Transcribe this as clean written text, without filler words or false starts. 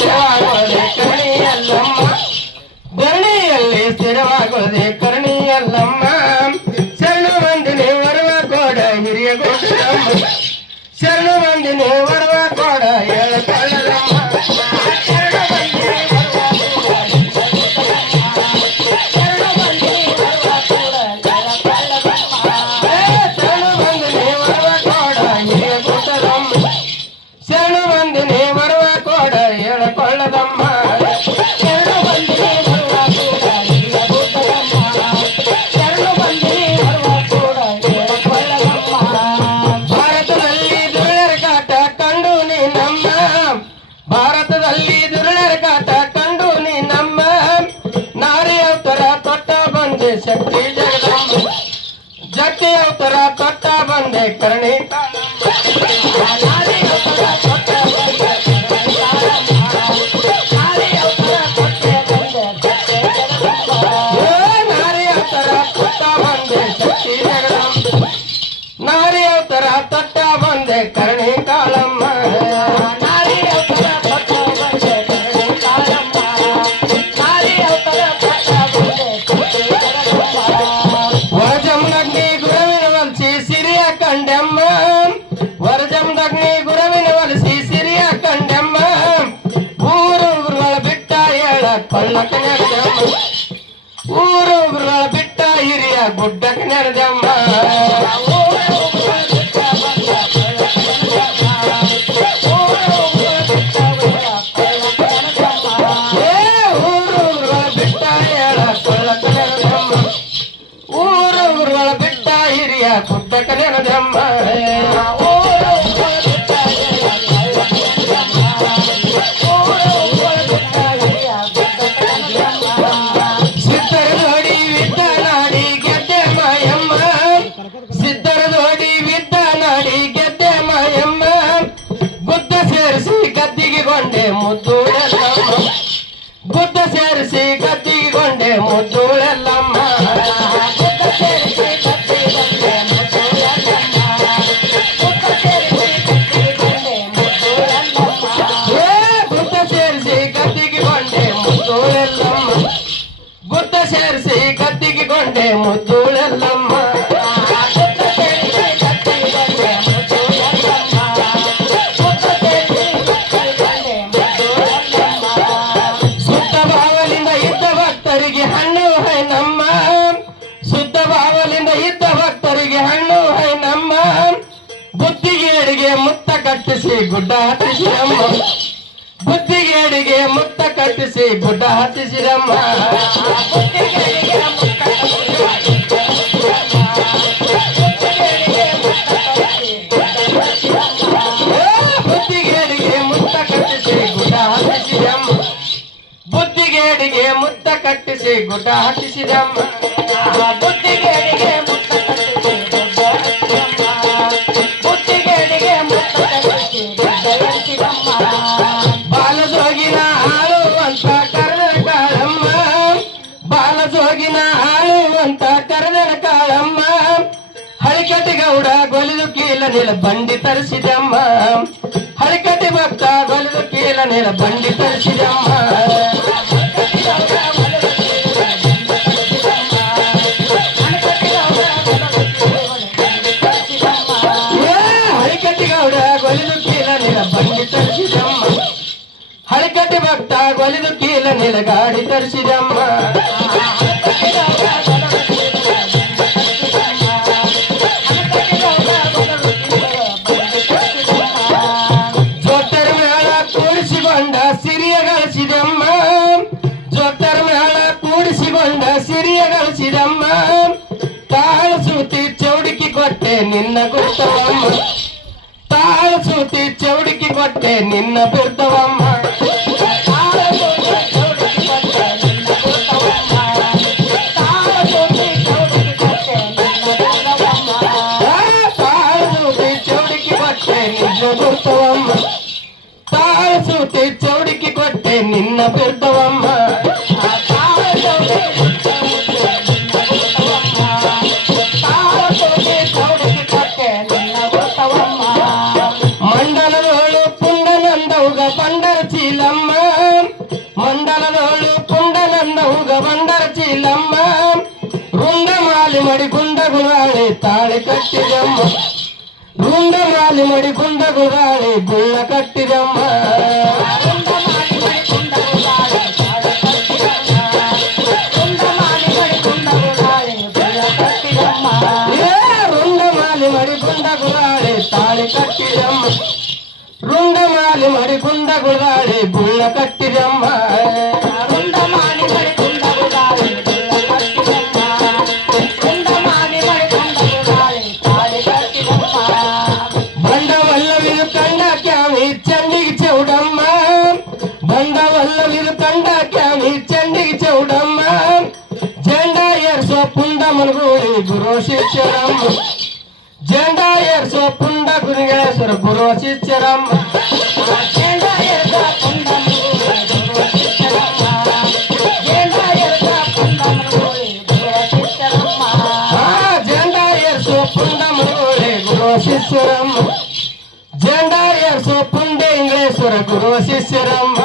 ಸ್ಥಿರವಾಗೋದೆ ಕರಣಿ ಎಲ್ಲಮ್ಮ ಧರಣಿಯಲ್ಲಿ ಸ್ಥಿರವಾಗೋದೆ ಕರಣಿ ಎಲ್ಲಮ್ಮ ಶರಣು ಬಂದಿನಿ ವರವ ಕೋಡ ಹಿರಿಯ ಗೋಡಮ್ಮ ಶರಣು ಬಂದಿನಿ ವರವ ಕೋಡ ಹೇಳ್ಕೊಳ್ಳಮ್ಮ ಭಾರತದಲ್ಲಿ ದುರುಳರ ಕಾಟ ಕಂಡು ನೀ ನಮ್ಮ ನಾರಿ ಅವತರ ತೊಟ್ಟ ಬಂದೆ ಶಕ್ತಿ ಜಗದಮ್ಮ ಜಕ್ತಿ ಅವತರ ತೊಟ್ಟ ಬಂದೆ ಕರಣಿ ನಾರಿ ಅವತರ ತೊಟ್ಟ ಬಂದೆ ಶಕ್ತಿ ಜಗದಮ್ಮ ನಾರಿ ಅವತರ ತೊಟ್ಟ ಬಂದೆ ಕರಣಿ ಕಾಳಮ್ಮ ವರಜಂದಗ್ನಿ ಗುರವಿನ ವಲಸಿ ಸಿರಿಯ ಕಂಡೆಮ್ಮ ಊರು ಗುರುಗಳ ಬಿಟ್ಟ ಹೇಳ ಕೊಳ್ಳಕ ನೆರೆದಮ್ಮ ಊರು ಗುರುಗಳ ಬಿಟ್ಟ ಹಿರಿಯ ಗುಡ್ಡಕ್ಕೆ ನೆರೆದಮ್ಮ ಊರು ಗುರುಗಳ ಬಿಟ್ಟ ಹೇಳ ಕೊಳ್ಳಕ ನೆರೆದಮ್ಮ ಊರು ಗುರುಗಳ ಬಿಟ್ಟ ಹಿರಿಯ ಗುಡ್ಡಕ್ಕೆ ನೆರೆದಮ್ಮ ಮುದ್ದೂಳೆಲ್ಲಮ್ಮ ಗುಡ್ಡ ಸೇರಿಸಿ ಗದ್ದಿಗೊಂಡೆ ಮುದ್ದೂಳೆಲ್ಲಮ್ಮ ಗುಡ್ಡ ಸೇರಿಸಿ ಗದ್ದಿಗೊಂಡೆ ಮುದ್ದೂಳೆಲ್ಲಮ್ಮ ಬುದ್ಧಿಗೇಡಿಗೆ ಮುತ್ತ ಕಟ್ಟಿಸಿ ಗುಡ್ಡ ಹತ್ತಿಸಿರಮ್ಮ ಬುದ್ಧಿಗೇಡಿಗೆ ಮುತ್ತ ಕಟ್ಟಿಸಿ ಗುಡ್ಡ ಹತ್ತಿಸಿರಮ್ಮ ಬುದ್ಧಿಗೇಡಿಗೆ ಮುತ್ತ ಕಟ್ಟಿಸಿ ಗುಡ್ಡ ಹತ್ತಿಸಿರಮ್ಮ ಬುದ್ಧಿಗೇಡಿಗೆ ಮುತ್ತ ಕಟ್ಟಿಸಿ ಗುಡ್ಡ ಹತ್ತಿಸಿರಮ್ಮ ಬುದ್ಧಿಗೇಡಿಗೆ ಬಾಲಜೋಗಿನ ಆಳುವಂತ ಕರೆದ ಕಾಳಮ್ಮ ಬಾಲಜೋಗಿನ ಆಳುವಂತ ಕರೆದ ಕಾಳಮ್ಮ ಹಳಿಕಟ್ಟಿ ಗೌಡ ಗೊಲಿದು ಕೀಲ ನೆಲ ಬಂಡಿ ತರಿಸಿದಮ್ಮ ಹಳಿಕಟ್ಟಿ ಭಕ್ತ ಗೊಲಿದು ಕೀಲ ನೆಲ ಬಂಡಿ ತರಿಸಿದಮ್ಮ ಹಳಿಕಟ್ಟಿ ಭಕ್ತ ಗೊಲಿದು ಕೀಲ ನೆಲ ಗಾಡಿ ತರಿಸಿದಮ್ಮ ಜೋತರ ಮೇಳ ಕೂಡಿಸಿಕೊಂಡ ಸಿರಿಯ ಗಳಿಸಿದಮ್ಮ ಜೋತರ ಮೇಳ ಕೂಡಿಸಿಕೊಂಡ ಸಿರಿಯ ಗಳಿಸಿದಮ್ಮ ತಾಳು ಸೂತಿ ಚೌಡಿಕಿ ಕೊಟ್ಟೆ ನಿನ್ನ ಗುರ್ತವಮ್ಮ ತಾಳು ಸೂತಿ ಚೌಡಿಕಿ ಕೊಟ್ಟೆ ನಿನ್ನ ಬಿಡ್ತವಮ್ಮ ತಾಳು ಸೂತಿ ಚೌಡಿಕಿ ಕೊಟ್ಟೆ ನಿನ್ನ ಬಿಡ್ತವಮ್ಮ ಮಂಡಲದೋಳು ಪುಂಡನಂದೌಗ ಬಂಡರ ಚೀಲ ಚೀಲಮ್ಮ ಮಂಡಲದೋಳು ಪುಂಡನನ್ನ ಹುಗ ಬಂದರ ಚೀಲಮ್ಮ ರುಂಡಮಾಲಿ ಮಡಿ ಕುಂದ ಗುರಾಳಿ ತಾಳಿ ಕಟ್ಟಿದಮ್ಮ ರುಂಡಮಾಲಿ ಮಡಿ ಕುಂದ ಗುರಾಳಿ ಗುಳ್ಳ ಕಟ್ಟಿದಮ್ಮ ರುಂಡಮಾಲಿ ಮಡಿ ಕುಂದ ಗುರಾಳಿ ಗುಳ್ಳ ಕಟ್ಟಿದಮ್ಮ ರುಂಡಮಾಲಿ ಮಡಿ ಕುಂದ ಗುರಾಳಿ ರುಂಡಮಾಲಿ ಮಡಿ ಕುಂದ ಗುರಾಳಿ ತಾಳಿ ಕಟ್ಟಿದಮ್ಮ ಬಂಡವಲ್ಲವಿದು ಕಂಡ ಕ್ಯಾವಿ ಚಂಡಿಗೆ ಚೌಡಮ್ಮ ಬಂಡವಲ್ಲವಿದು ಕಂಡ ಕ್ಯಾವಿ ಚಂಡಿಗೆ ಚೌಡಮ್ಮ ಜೆಂಡ ಏರ್ಸೋ ಪುಂಡ ಮನಗೂಳಿ ಗುರು ಶಿಷ್ಯರಮ್ಮ ಜೆಂಡ ಏರ್ಸೋ ಪುಂಡ ಗುರುಗಳೇಶ್ವರ ಗುರು ಶಿಷ್ಯರಮ್ಮ ಜೆಂಡ ಏರ್ಸೋ ಪುಂಡ ಗುರು ಶಿಷ್ಯರಮ್ಮ ಜೆಂಡ ಏರ್ಸೋ ಪುಂಡ ಗುರು ಶಿಷ್ಯರಮ್ಮ ಜೆಂಡ ಏರ್ಸೋ ಪುಂಡ ಮನಗೂಳಿ ಗುರು ಶಿಷ್ಯರಮ್ಮ ಜೆಂಡ ಏರ್ಸೋ ಪುಂಡ ಇಂಗ್ಲೇಶ್ವರ ಗುರು ಶಿಷ್ಯರಮ್ಮ